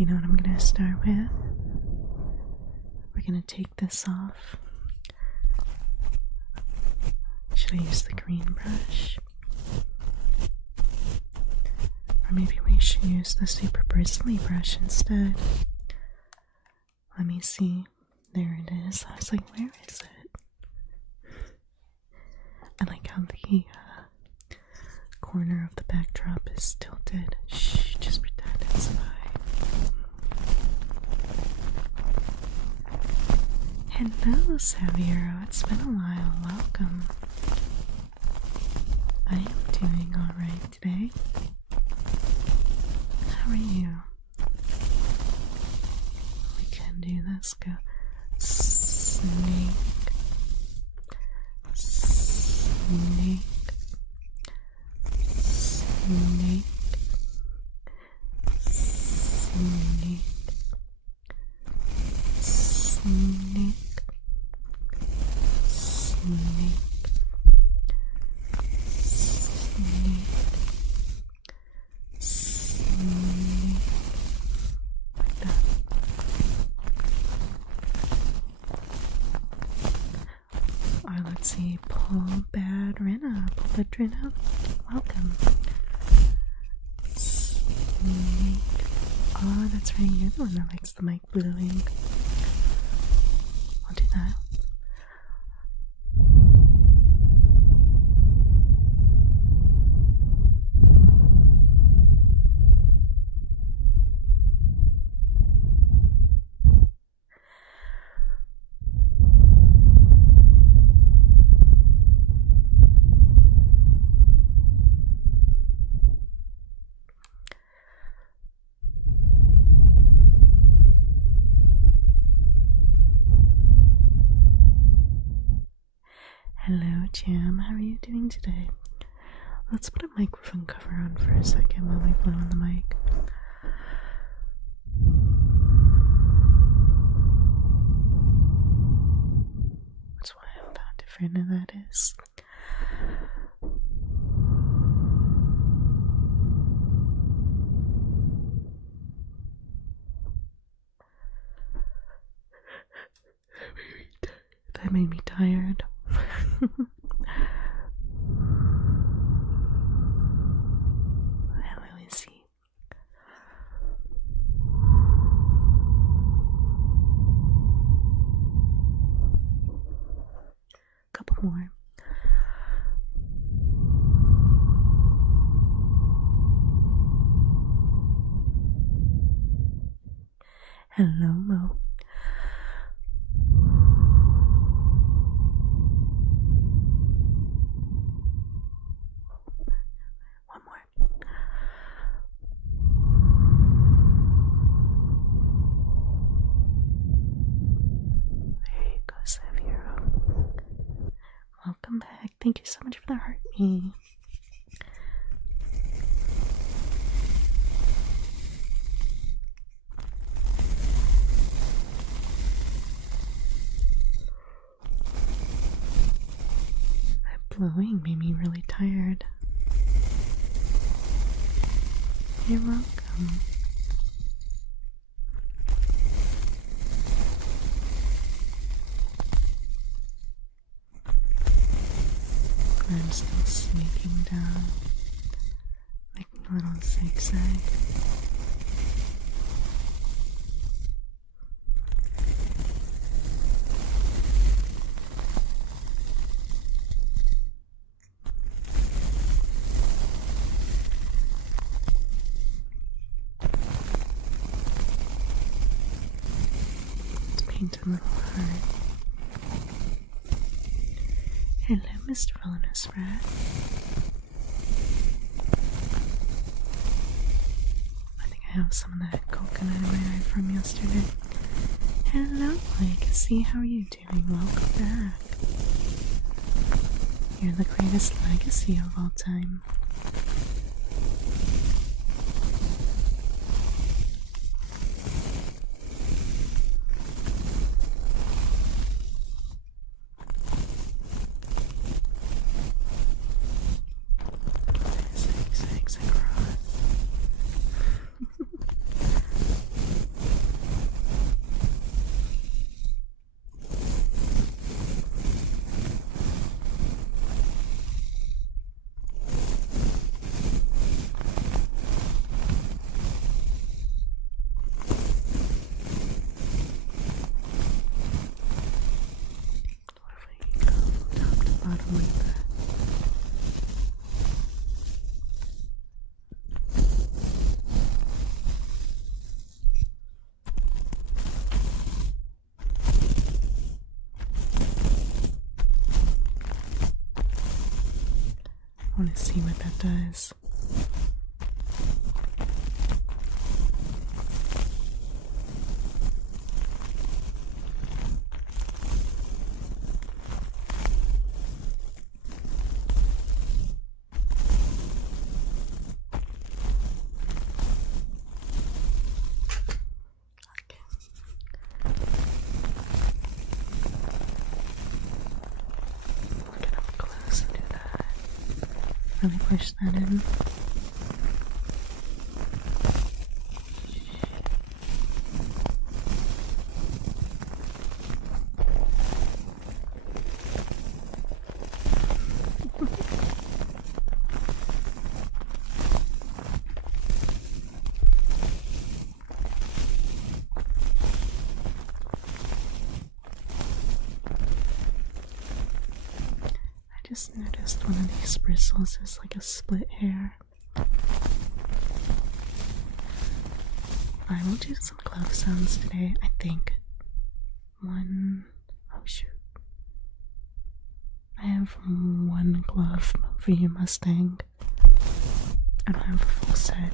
You know what I'm gonna start with? We're gonna take this off. Should I use the green brush? Or maybe we should use the super bristly brush instead. Let me see. There it is. I was like, where is it? I like how the corner of the backdrop is tilted. Shh, just pretend it's fine. Hello, Saviero. It's been a while. Welcome. I am doing alright today. How are you? We can do this. Go. Snake. Snake. Snake. Snake. Snake. Snake. Snake. Snake. Like that. Or let's see, Pull Bad Rena. Welcome. Snake. Oh, that's right, you're the one that likes the mic blowing. I'll do that. Hello, Jam. How are you doing today? Let's put a microphone cover on for a second while we blow on the mic. That's wild how different that is. That made me tired. Let me see. Couple more. Hello, Mo. Welcome back. Thank you so much for the heart me. That blowing made me really tired. You're welcome. I'm still sneaking down, making a little zigzag. Let's paint a little heart. Hello, Mr. Villainous Rat. I think I have some of that coconut in my eye from yesterday. Hello, Legacy. How are you doing? Welcome back. You're the greatest legacy of all time. want to see what that does. Get up close and do that. Really push that in. I just noticed one of these bristles is like a split hair. I will do some glove sounds today, I think. Oh shoot. I have one glove for you, Mustang. I don't have a full set.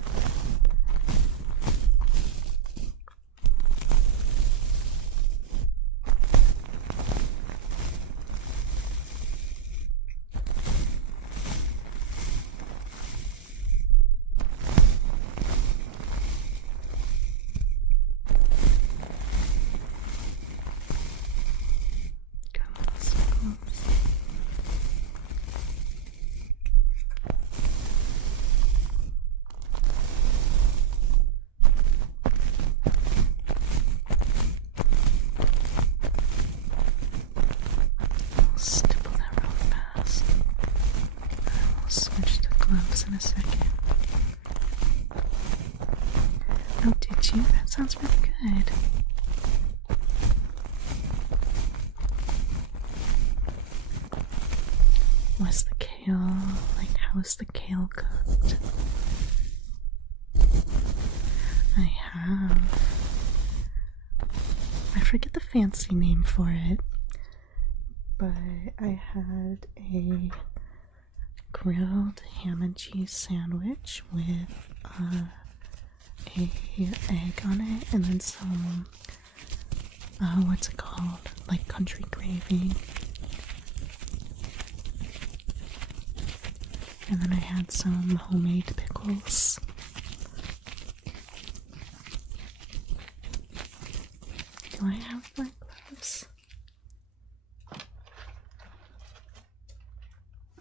Stipple that real fast. I will switch to gloves in a second. Oh, did you? That sounds really good. Was the kale, like, how is the kale cooked? I forget the fancy name for it, but I had a grilled ham and cheese sandwich with a egg on it, and then some, what's it called? Like country gravy. And then I had some homemade pickles. Do I have black gloves?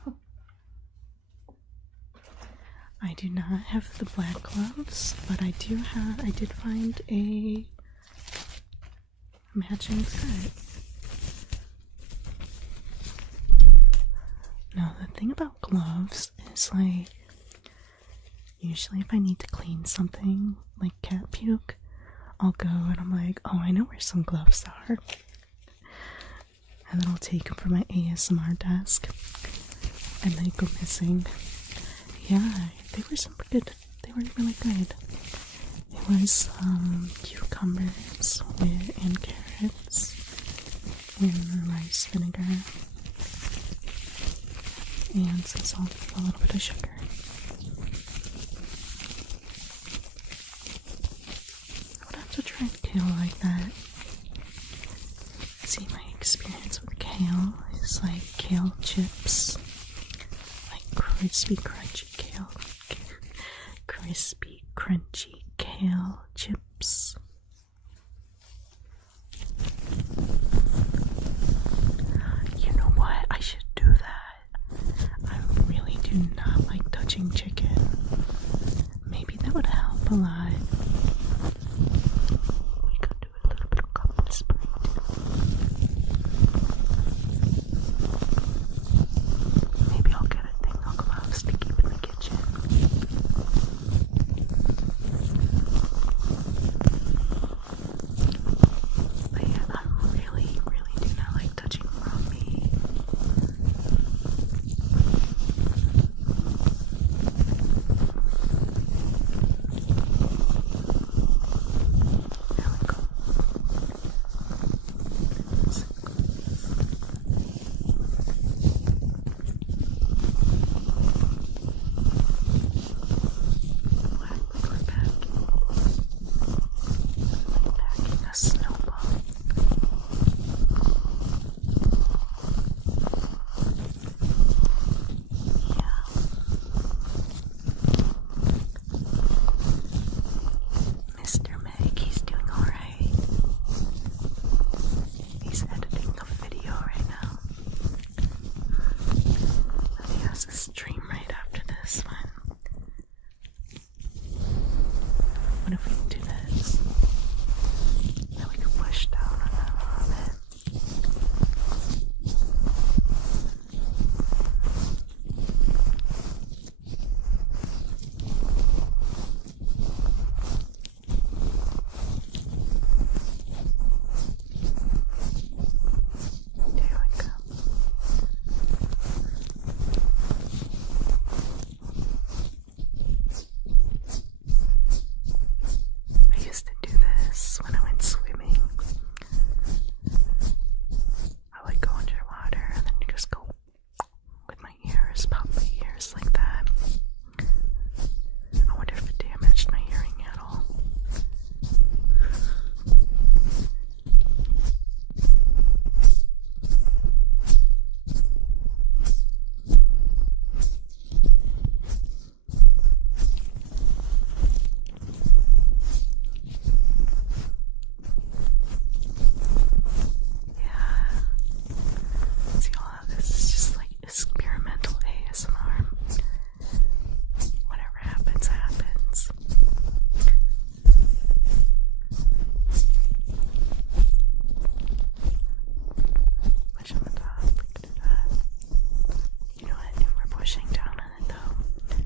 Oh. I do not have the black gloves, but I did find a matching set. Now, the thing about gloves is, like, usually if I need to clean something, like cat puke, I'll go and I'm like, oh, I know where some gloves are. And then I'll take them from my ASMR desk, and they go missing. Yeah, they were super good. They were really good. It was cucumbers and carrots and rice vinegar and some salt and a little bit of sugar. I would have to try kale like that. See, my experience with kale is like kale chips, like crispy, crunchy kale, crispy, crunchy kale chips. You know what? I should do that. I really do not like touching chicken. Maybe that would help a lot. We could do a little bit of cotton spray too. Maybe I'll get a thing of gloves to keep in the kitchen. But yeah, I really, really do not like touching raw meat. What if we do this? Then we can push down on that a little bit. There we go. I used to do this when I went swimming. I would go underwater and then just go with my ears, pop my ears like that. I wonder if it damaged my hearing at all. Yeah. See, all of this is just like experimental ASMR. Whatever happens, happens. Push on the top, we can do that. You know what, if we're pushing down on it though,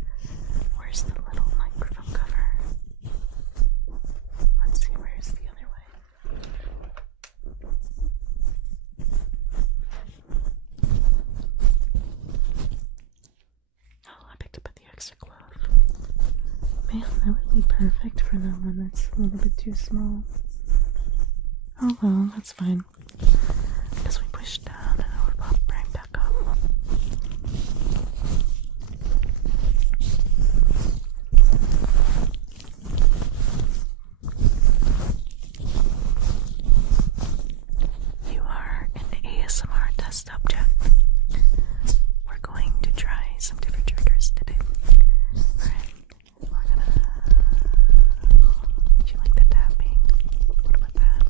where's the little microphone cover? Let's see, where's the other way? Oh, I picked up the extra glove. Man, that would be perfect for that one that's a little bit too small. Oh well, that's fine. Because we pushed down and it would pop right back up. You are an ASMR test subject. We're going to try some different triggers today. Alright, we're gonna... Do you like the tapping? What about that?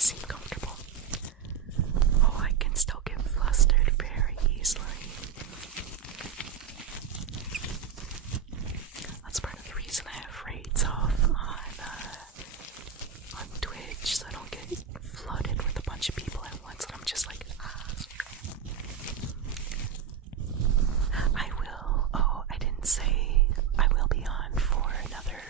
seem comfortable. Oh, I can still get flustered very easily. That's part of the reason I have raids off on Twitch, so I don't get flooded with a bunch of people at once, and I'm just like, I will. Oh, I didn't say I will be on for another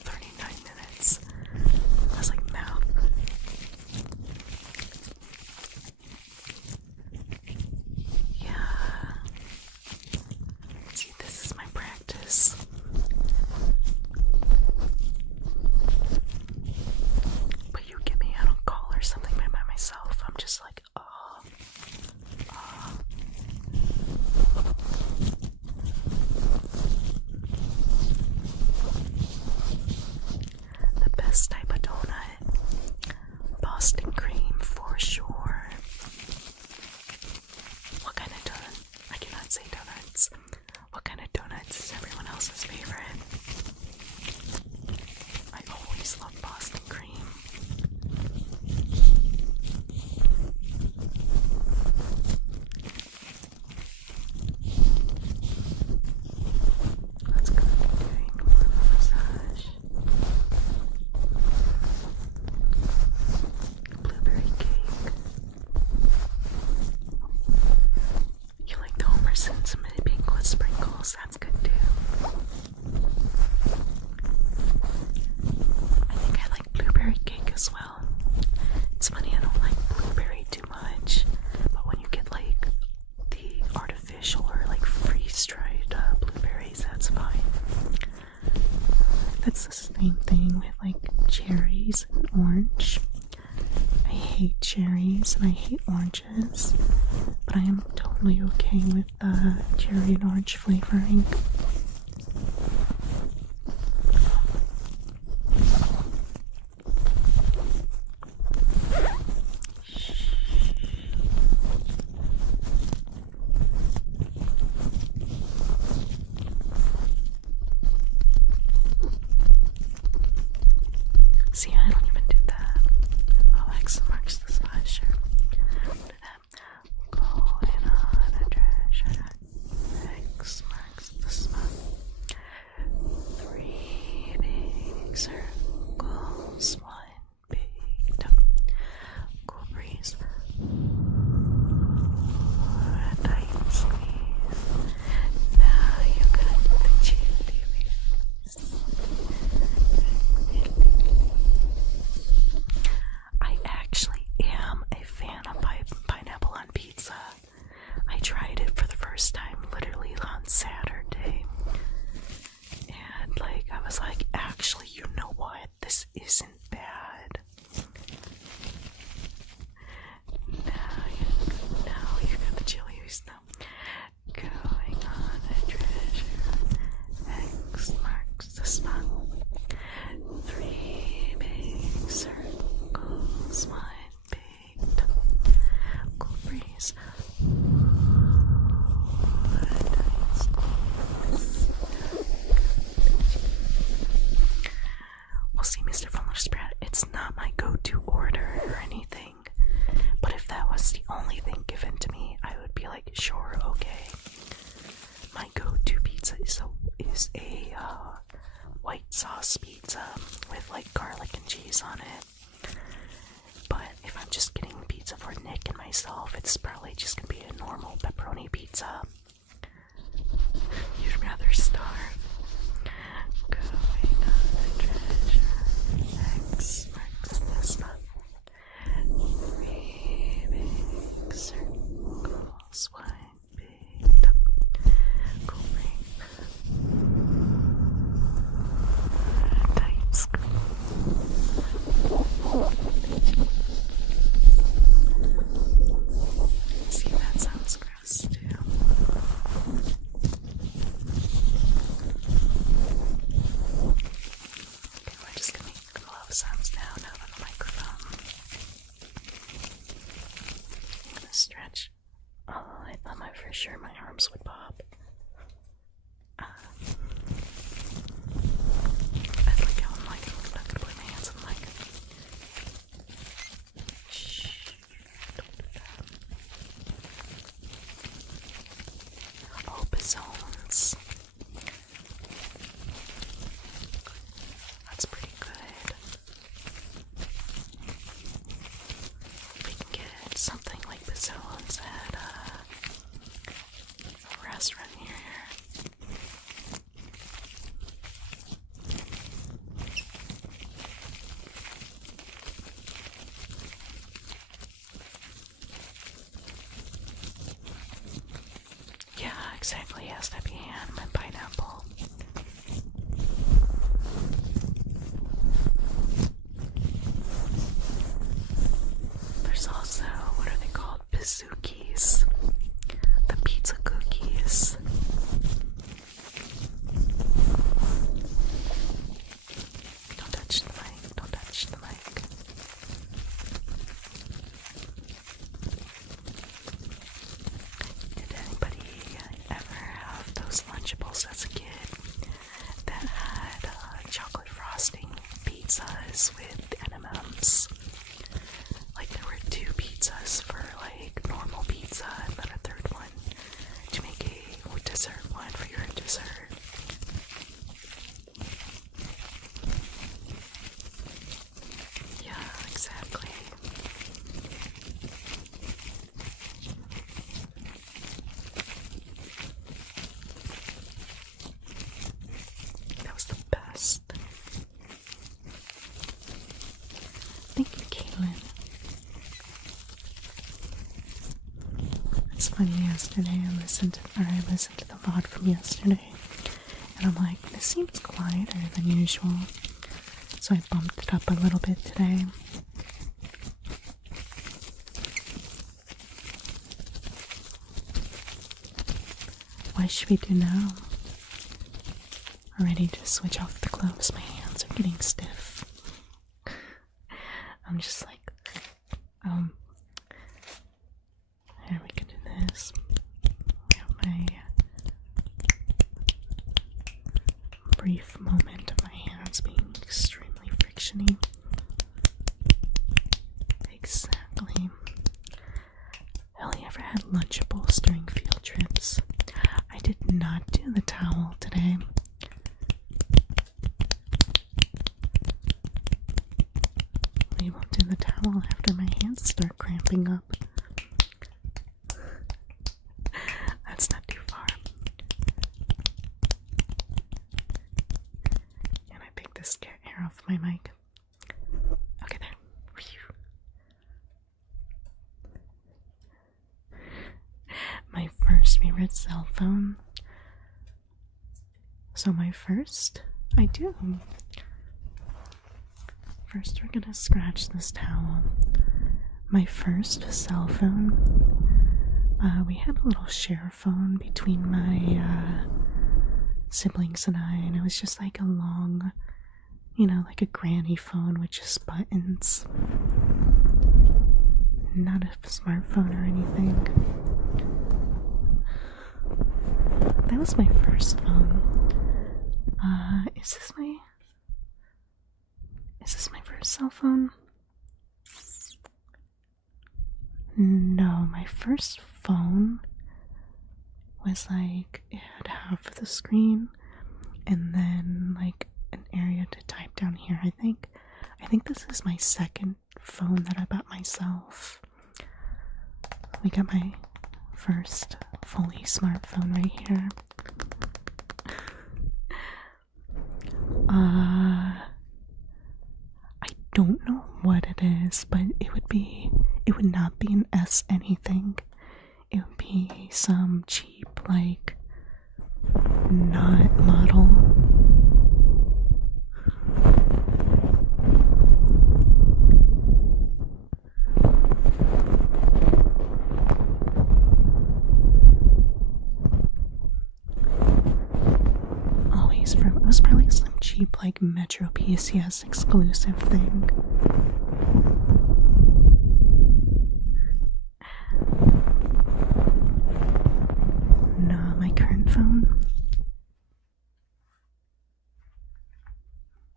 39 minutes. I was like, mouth. Yeah. See, this is my practice. But you get me out on call or something by myself, I'm just like, the best type of donut, Boston cream for sure. What kind of donut? I cannot say donuts. What kind of donuts is everyone else's favorite? I always love Boston cream. Let's go doing more of a massage. Blueberry cake. You like the Homer Simpson pink with sprinkles? That's good too. I think I like blueberry cake as well. It's funny, I don't like blueberry too much, but when you get like the artificial or like freeze-dried blueberries, that's fine. That's the same thing with like cherries and orange. I hate cherries and I hate oranges, but I am totally okay with cherry and orange flavoring. See, I don't even do that. Oh, X marks the spot, sure. Do that. Going on a treasure. X marks the spot. 3 big circles, 1 big duck. Cool breeze. A tight squeeze. Now you got the chili beers. I actually am a fan of pineapple on pizza. I tried it for the first time literally on Saturday. And like, I was like, actually, you know what? This isn't bad. Now you got the chilies now. Going on a treasure. X marks the spot. 3 big circles, 1 big duck. Cool breeze. Well, see, Mr. Fuller Sprout, it's not my go-to order or anything. But if that was the only thing given to me, I would be like, sure, okay. My go-to pizza is a white sauce pizza with like garlic and cheese on it. But if I'm just getting pizza for Nick and myself, it's probably just gonna be a normal pepperoni pizza. You'd rather starve. Going on a treasure. X marks the spot. 3 big circles, 1 big duck. Cool breeze. Tight squeeze. See, that sounds gross too. funny. Yesterday, I listened to the VOD from yesterday, and I'm like, this seems quieter than usual. So I bumped it up a little bit today. What should we do now? I'm ready to switch off the gloves. My hands are getting stiff. I'm just like, here we can do this. I have my brief moment of my hands being extremely frictiony. Exactly. Have you ever had Lunchables during field trips? I did not do the towel today. We won't do the towel after my hands start cramping up. That's not too far. And I picked this hair off my mic. Okay, there. My first favorite cell phone. So First, we're gonna scratch this towel. My first cell phone, we had a little share phone between my siblings and I, and it was just like a long, like a granny phone with just buttons. Not a smartphone or anything. That was my first phone. Is this my first cell phone? No, my first phone was like, it had half of the screen and then like an area to type down here, I think. I think this is my second phone that I bought myself. We got my first fully smartphone right here. I don't know what it is, but it would not be an S anything. It would be some cheap, like, not model. It was probably some cheap, like, Metro PCS exclusive thing. Nah, my current phone.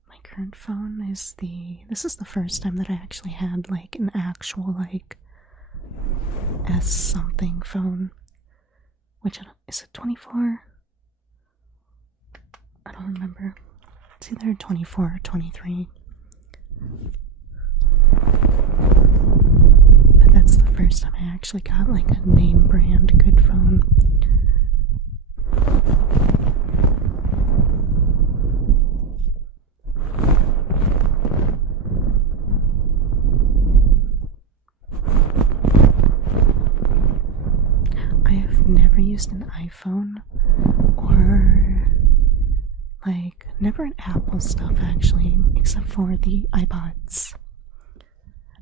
My current phone is this is the first time that I actually had, like, an actual, like, S something phone. Which, is it 24? I don't remember. It's either 24 or 23. But that's the first time I actually got like a name brand good phone. I have never used an iPhone or like never an Apple stuff actually, except for the iPods.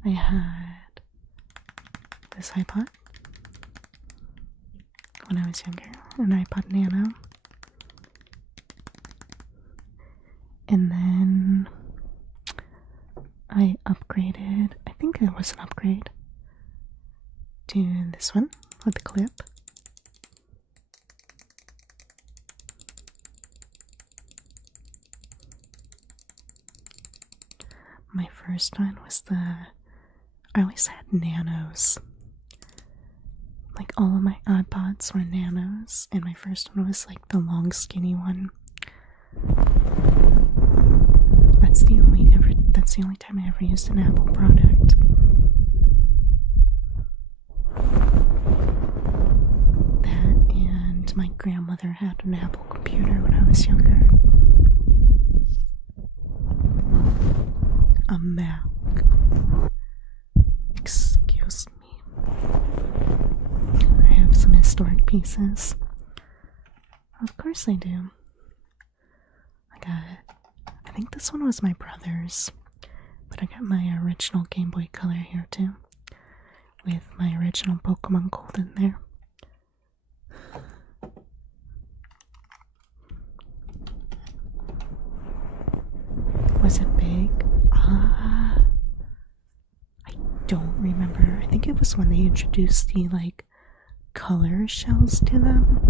I had this iPod when I was younger, an iPod Nano, and then I upgraded, I think it was an upgrade, to this one with the clip. My first one was I always had Nanos. Like all of my iPods were Nanos, and my first one was like the long skinny one. That's the only time I ever used an Apple product. That and my grandmother had an Apple computer when I was younger. A Mac. Excuse me. I have some pieces. Of course I do. I think this one was my brother's, but I got my original Game Boy Color here too, with my original Pokemon Gold in there. Was it big? I don't remember. I think it was when they introduced the, like, color shells to them.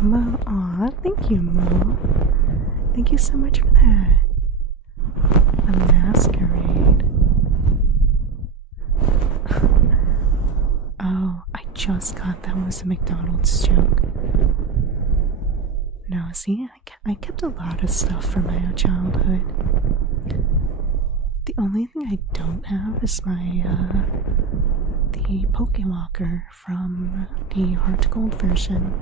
Mo, aw, thank you, Mo. Thank you so much for that. A masquerade. Oh, I just got that was a McDonald's joke. No, see, I kept a lot of stuff from my childhood. The only thing I don't have is my, the Pokewalker from the Heart Gold version.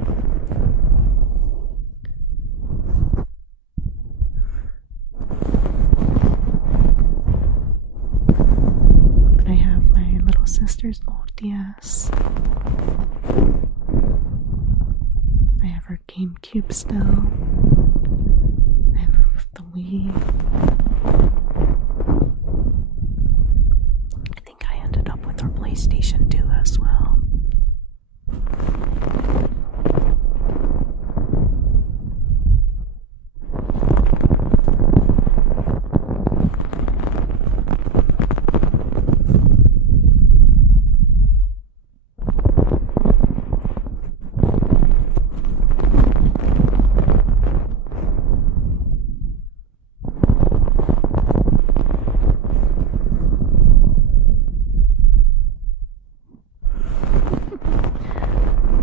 But I have my little sister's old DS. I have her GameCube still. I have her with the Wii. I think I ended up with her PlayStation 2 as well.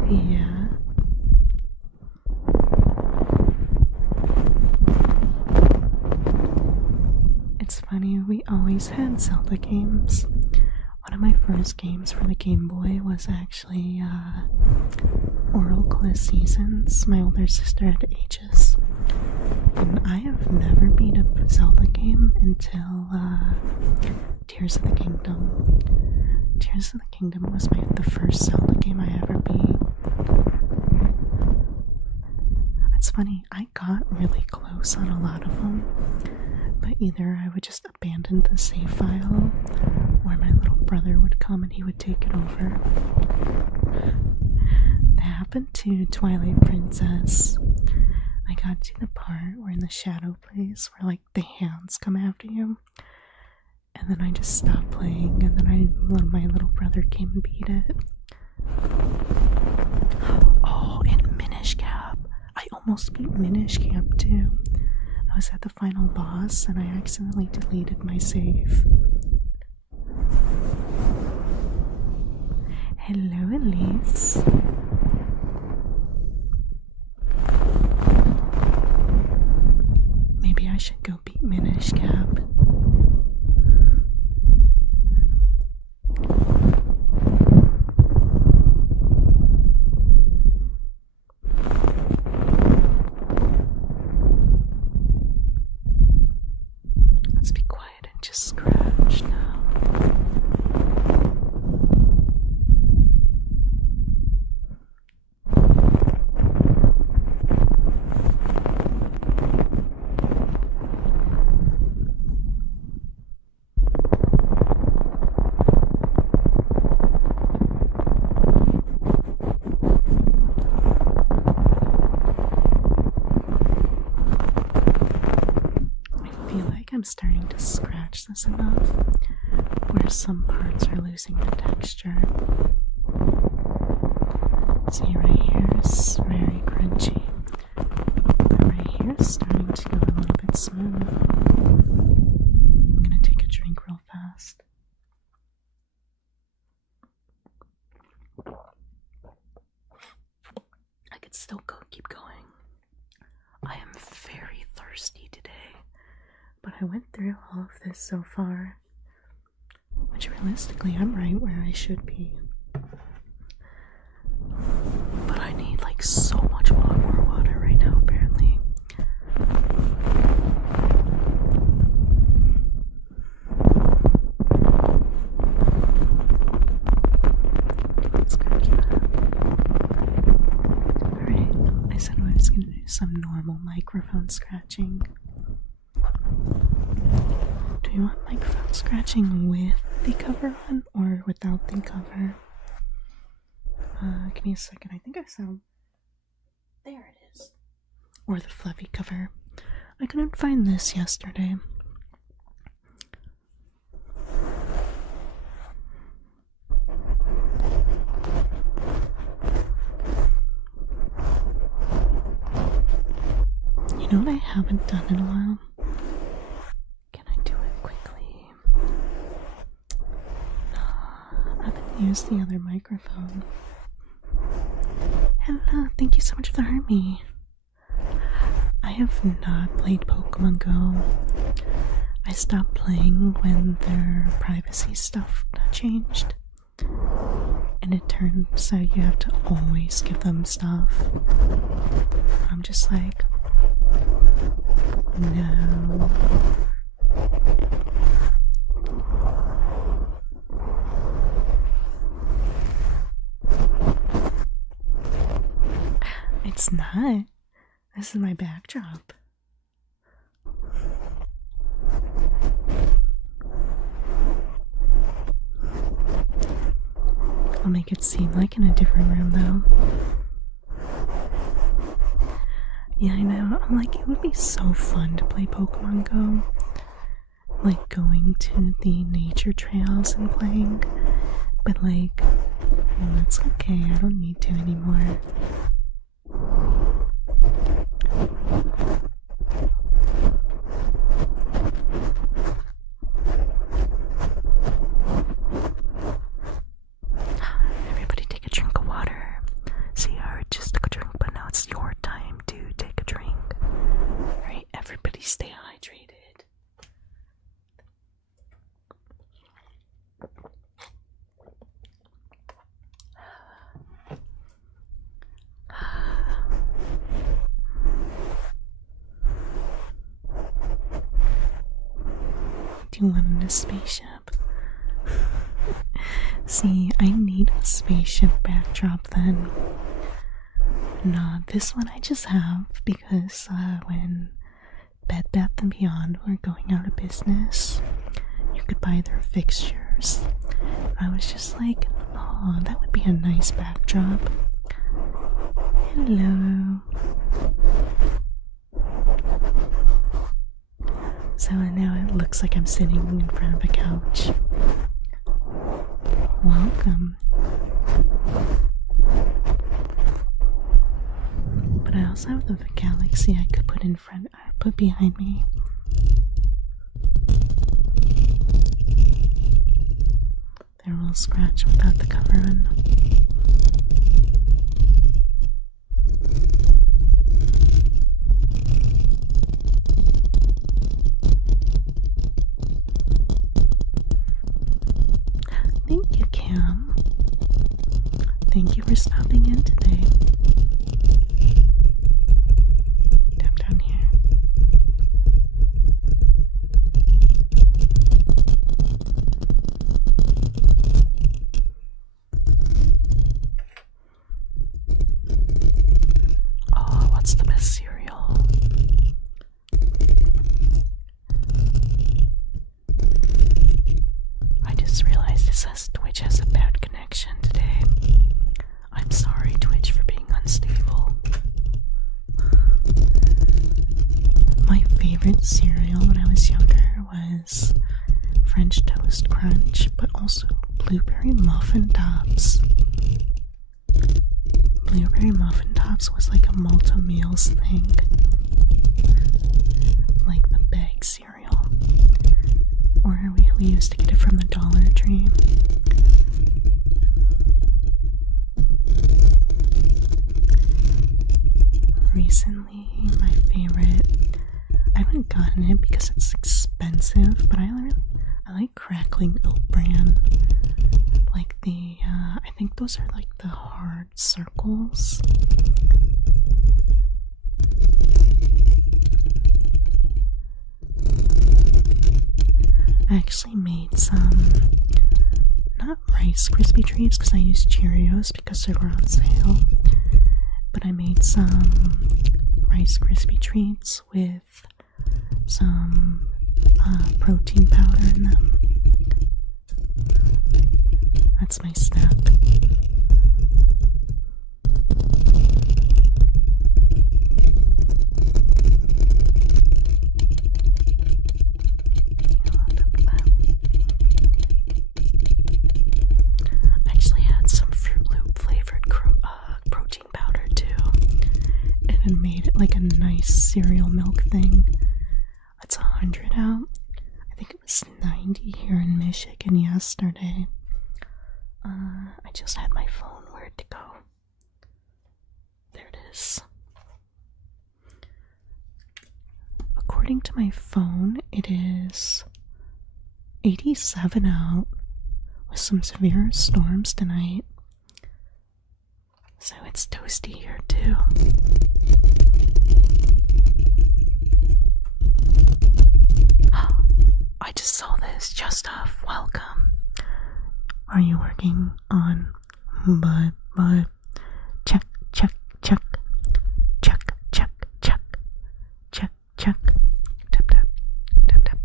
Yeah. It's funny, we always had Zelda games. One of my first games for the Game Boy was actually Oracle Seasons. My older sister had Aegis. And I have never beat a Zelda game until Tears of the Kingdom. Tears of the Kingdom was the first Zelda game I ever beat. It's funny, I got really close on a lot of them, but either I would just abandon the save file, or my little brother would come and he would take it over. That happened to Twilight Princess. I got to the part where in the shadow place where, like, the hands come after you, and then I just stopped playing, and then my little brother came and beat it. Oh, and Minish Cap. I almost beat Minish Cap too. I was at the final boss and I accidentally deleted my save. Hello, Elise. Maybe I should go beat Minish Cap. Let's be quiet and just scratch now. I'm starting to scratch this enough where some parts are losing the texture. See, right here is very crunchy, but right here is starting to go a little bit smooth. I'm gonna take a drink real fast. I could still keep going. I am very thirsty today. But I went through all of this so far, which realistically I'm right where I should be. But I need like so much more water right microphone scratching. Do you want microphone scratching with the cover on or without the cover? Give me a second. I think I sound. There it is. Or the fluffy cover. I couldn't find this yesterday. You know what I haven't done in a while? Can I do it quickly? No, I haven't used the other microphone. Hello, thank you so much for the Hermie. I have not played Pokemon Go. I stopped playing when their privacy stuff changed. And it turns out you have to always give them stuff. I'm just like, no. It's not. This is my backdrop. I'll make it seem like in a different room though. Yeah, I know. I'm like, it would be so fun to play Pokemon Go. Like going to the nature trails and playing. But like, well, that's okay. I don't need to anymore. Everybody take a drink of water. See, I just took a drink, but now it's your time to take a drink. Alright, everybody stay hydrated. Do you want a spaceship? See, I need a spaceship backdrop then. Nah, this one I just have because when Bed Bath & Beyond were going out of business, you could buy their fixtures. I was just like, oh, that would be a nice backdrop. Hello. So now it looks like I'm sitting in front of a couch. Welcome. But I also have the Galaxy I could put in front, put behind me. There will scratch without the cover on. Thank you, Cam. Thank you for stopping in today. Tap down here. Oh, what's the best cereal? I just realized it says Twitch has a bad connection today. I'm sorry, Twitch, for being unstable. My favorite cereal when I was younger was French Toast Crunch, but also Blueberry Muffin Tops. Blueberry Muffin Tops was like a multi-meals thing. Like the bag cereal. Or we used to get it from the Dollar Tree. Recently, my favorite, I haven't gotten it because it's expensive, but I like Crackling Oat Bran. Like the, I think those are like the hard circles. I actually made some, not Rice Krispie treats because I used Cheerios because they were on sale, but I made some Rice Krispie treats with some protein powder in them. That's my snack. I actually had some Fruit Loop flavored protein powder too, and it made it like a nice cereal milk thing. It's 100 out. I think it was 90 here in Michigan yesterday. I just had my phone. Where'd it go? There it is. According to my phone, it is 87 out with some severe storms tonight. So it's toasty here too. I just saw this. Just off. Welcome. Are you working on but check check check check check check check check tap tap tap tap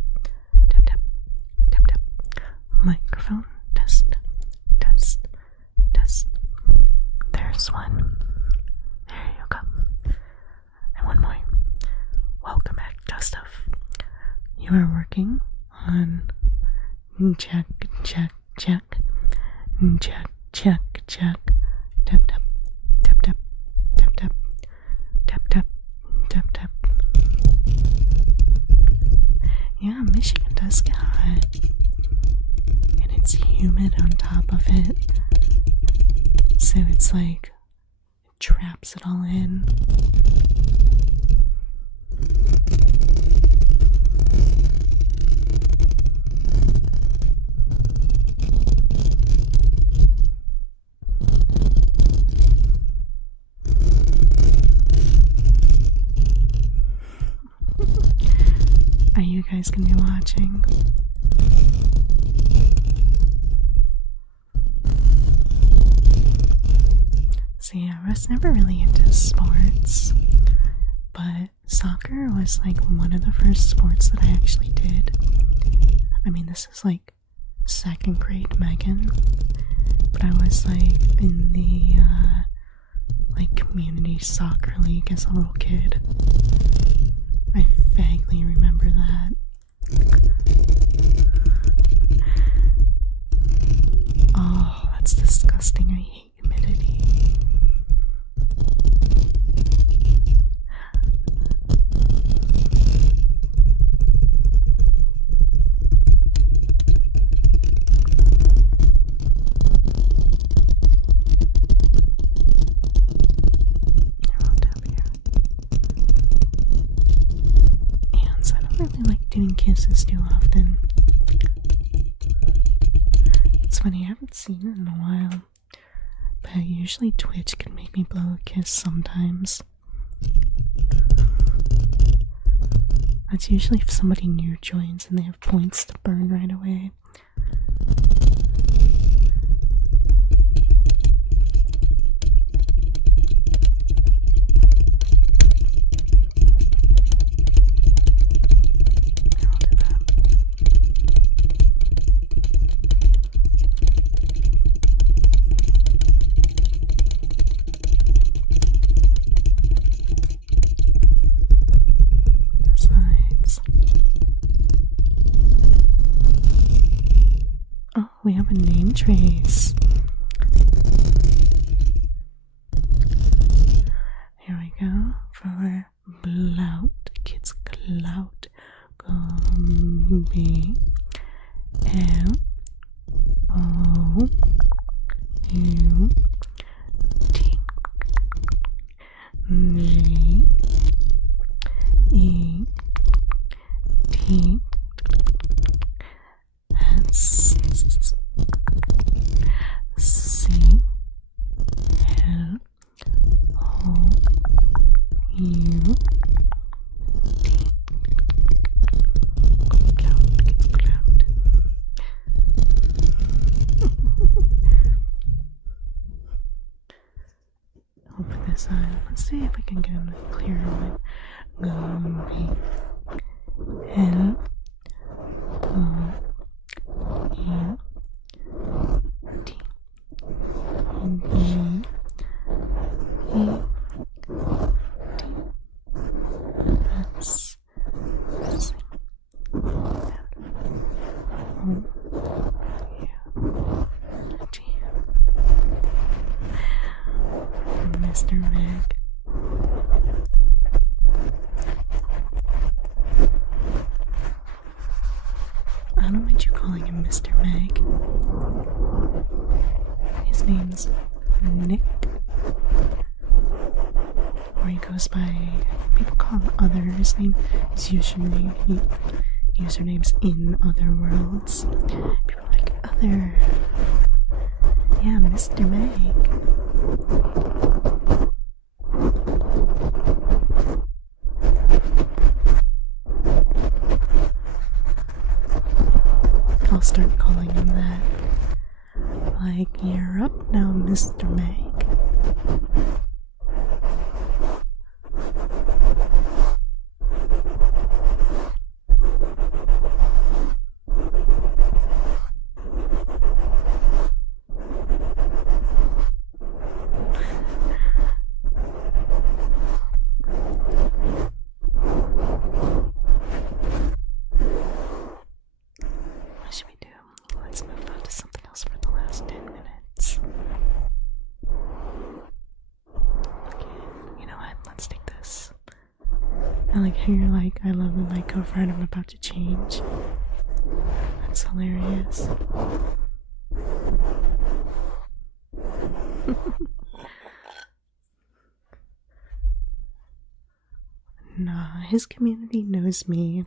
tap tap tap tap microphone test test test. There's one. There you go. And one more. Welcome back, Gustav. You are working on check check check check check check tap tap tap tap tap tap tap tap tap tap. Yeah, Michigan does get hot, and it's humid on top of it, so it's like it traps it all in. Are you guys gonna be watching? So yeah, I was never really into sports, but soccer was like one of the first sports that I actually did. I mean, this is like 2nd grade Megan, but I was like in the like community soccer league as a little kid. I vaguely remember that. Oh, that's disgusting. I hate humidity. Doing kisses too often. It's funny, I haven't seen it in a while, but usually Twitch can make me blow a kiss sometimes. That's usually if somebody new joins and they have points to burn right away. We have a name trace. Here we go for Blout. Kids Clout. B L O U T G E T S C L O U T. Cloud. I'll put this on. Let's see if we can get a clearer one. call you Mr. Meg. I don't mind you calling him Mr. Meg. His name's Nick. Or he goes by, people call him Other. His name is usually usernames in Other Worlds. People are like, Other. Yeah, Mr. Meg. I'll start calling him that. Like, you're up now, Mr. Meg. What should we do? Let's move on to something else for the last 10 minutes. Okay, you know what? Let's take this. I like how you're like, I love the mic cover and I'm about to change. That's hilarious. Nah, his community knows me.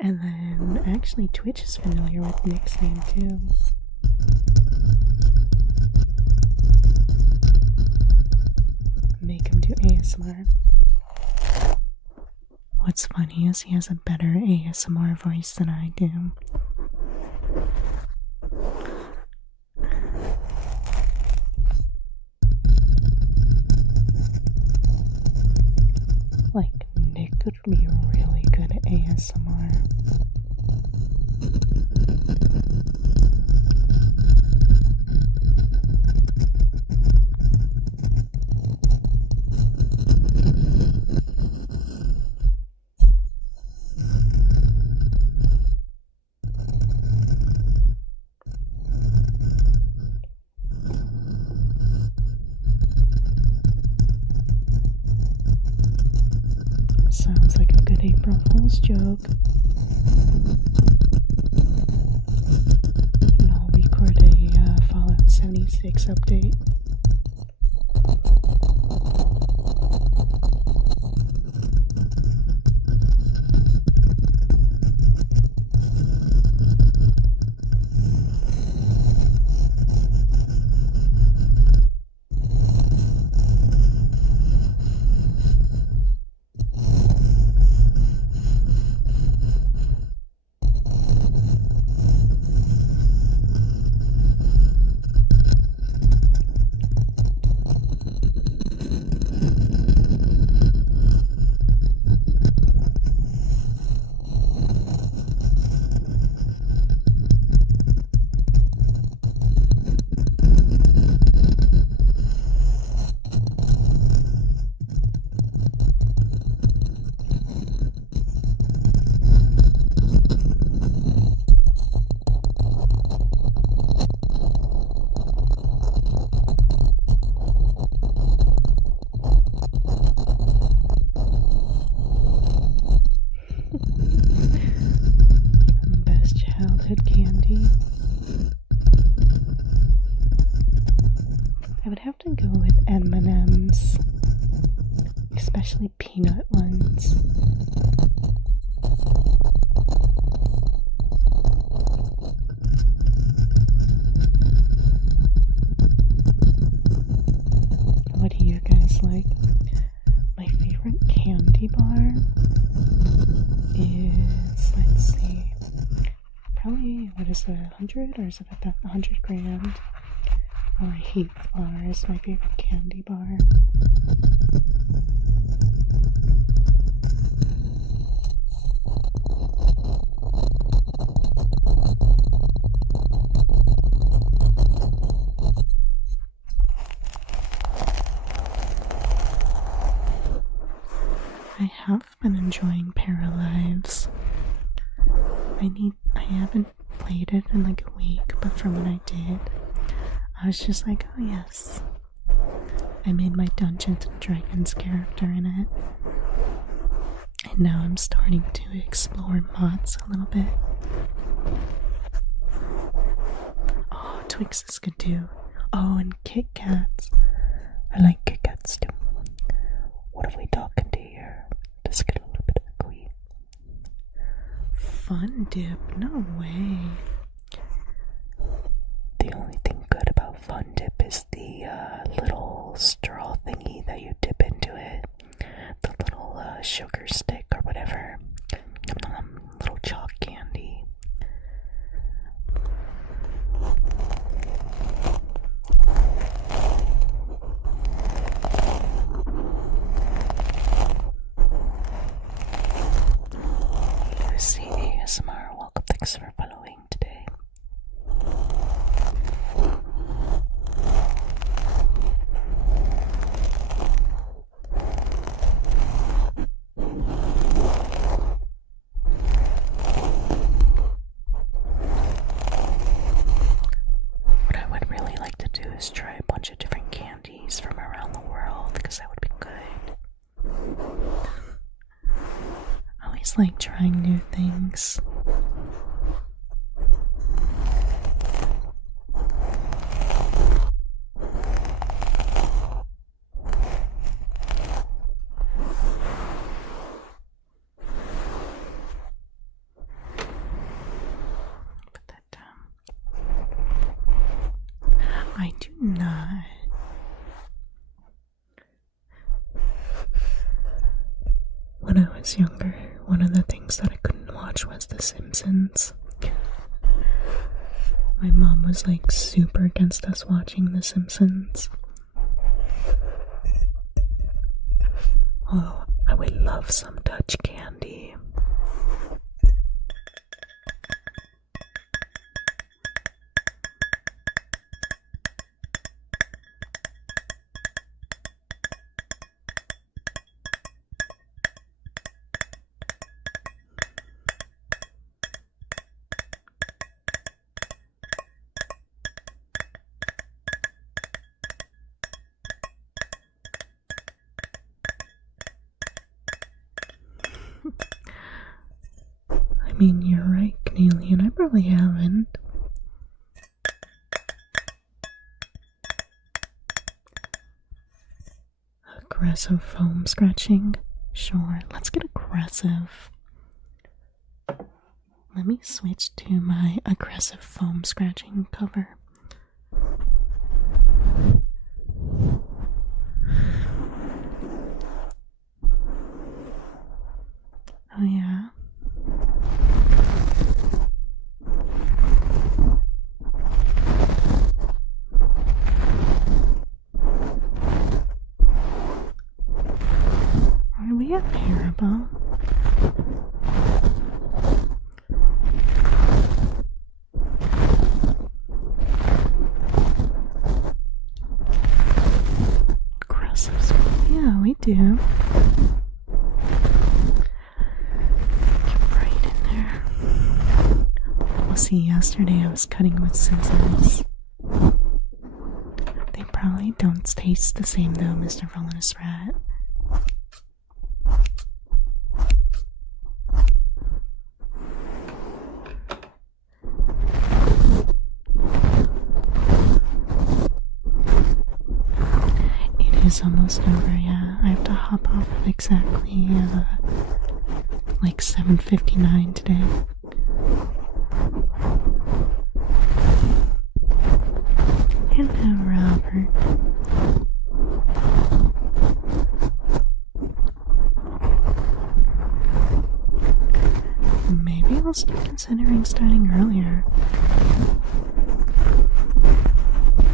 And then, actually, Twitch is familiar with Nick's name too. Make him do ASMR. What's funny is he has a better ASMR voice than I do. Like, Nick could be really good at ASMR. Sounds like a good April Fool's joke. And I'll record a Fallout 76 update. Best childhood candy. I would have to go with M&M's, especially peanut ones. What do you guys like? My favorite candy bar is, let's see, probably, what is it, 100, or is it about 100 grand? Or Heath Bar is my favorite candy bar. I have been enjoying Paralives. I haven't played played it in like a week, but from when I did, I was just like, oh yes. I made my Dungeons and Dragons character in it. And now I'm starting to explore mods a little bit. Oh, Twixes could do. Oh, and Kit Kats. I like Kit Kats too. What are we talking to here? Just get a little bit echoey. Fun Dip? No way. The only thing good about Fun Dip is the little straw thingy that you dip into it. The little sugar stick or whatever. Little chalk candy. Lucy ASMR, welcome. Thanks for following today. What I would really like to do is try a bunch of different candies from around the world, because that would be good. I always like trying new things. Put that down. I do not. When I was younger, one of the things that I couldn't watch was The Simpsons. My mom was like super against us watching The Simpsons. Oh, I would love some Dutch candy. I mean, you're right, Canadian. I probably haven't. Aggressive foam scratching? Sure, let's get aggressive. Let me switch to my aggressive foam scratching cover. Oh yeah. Are we at Haribo? Aggressive. Yeah, we do. See, yesterday I was cutting with scissors. They probably don't taste the same though, Mr. Villainous Rat. It is almost over, yeah. I have to hop off at exactly like 7:59 today. Hello, Robert. Maybe I'll start considering starting earlier.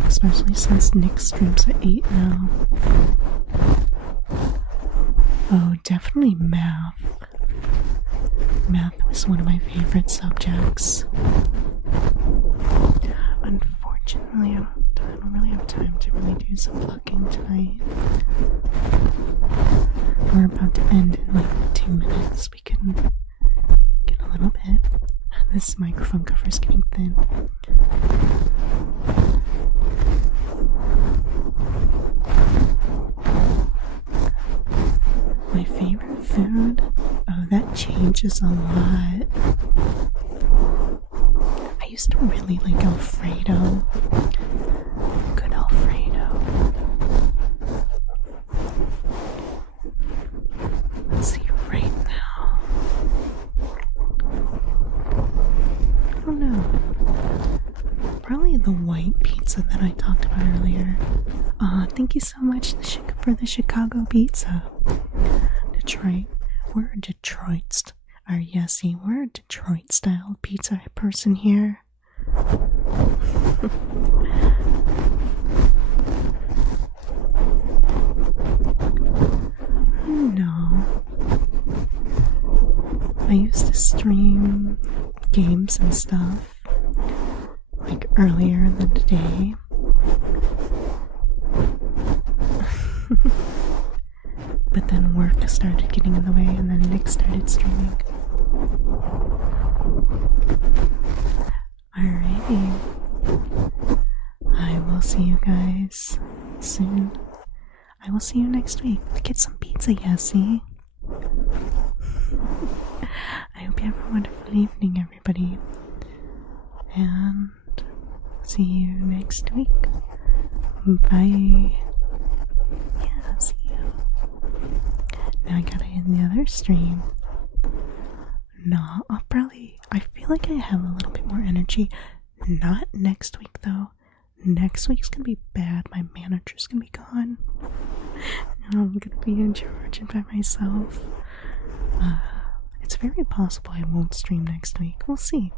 Especially since Nick streams at 8 now. Oh, definitely math. Math was one of my favorite subjects. Unfortunately, I don't really have time to really do some plucking tonight. We're about to end in like 2 minutes. We can get a little bit. This microphone cover paper's getting thin. My favorite food? Oh, that changes a lot. I used to really like Alfredo. Good Alfredo. Let's see right now. I don't know. Probably the white pizza that I talked about earlier. Thank you so much for the Chicago pizza. Detroit. We're Detroit. We're a Detroit style pizza person here. No. I used to stream games and stuff like earlier in the day. But then work started getting in the way, and then Nick started streaming. Alrighty. I will see you guys soon. I will see you next week. Get some pizza, Yessie. I hope you have a wonderful evening, everybody. And see you next week. Bye. Yeah, see you. Now I gotta end the other stream. Nah, I feel like I have a little bit more energy. Not next week, though. Next week's gonna be bad. My manager's gonna be gone. And I'm gonna be in charge and by myself. It's very possible I won't stream next week. We'll see.